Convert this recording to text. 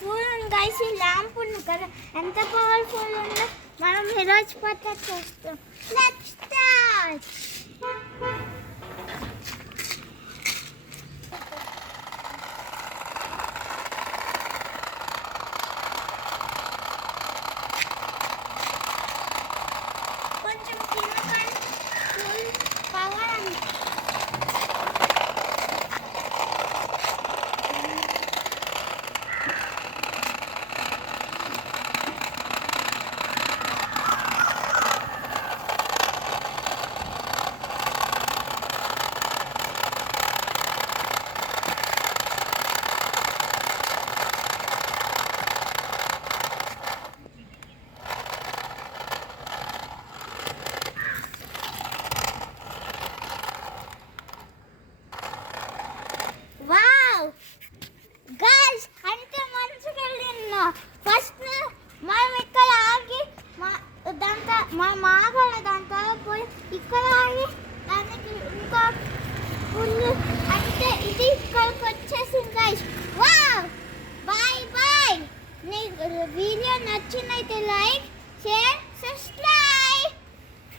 చూడండి గైస్, ఈ ల్యాంప్ ఉంది కదా ఎంత పవర్ఫుల్ ఉందో. మనం ఈరోజు పట్ల చేస్తాం. Let's start. కొంచెం కింద ఫుల్ పవర్ అండి. వావ్ గైస్, అంటే మంచిగా వెళ్ళినా. ఫస్ట్ మనం ఇక్కడ ఆగి మనం ఆగాలి, దాని తర్వాత పోయి ఇక్కడ ఆగి దానికి ఇంకా ఫుల్ అంటే ఇది ఇక్కడికి వచ్చేసింది గైస్. Wow, bye bye. నీకు వీడియో నచ్చినైతే లైక్, షేర్, సబ్స్క్రైబ్.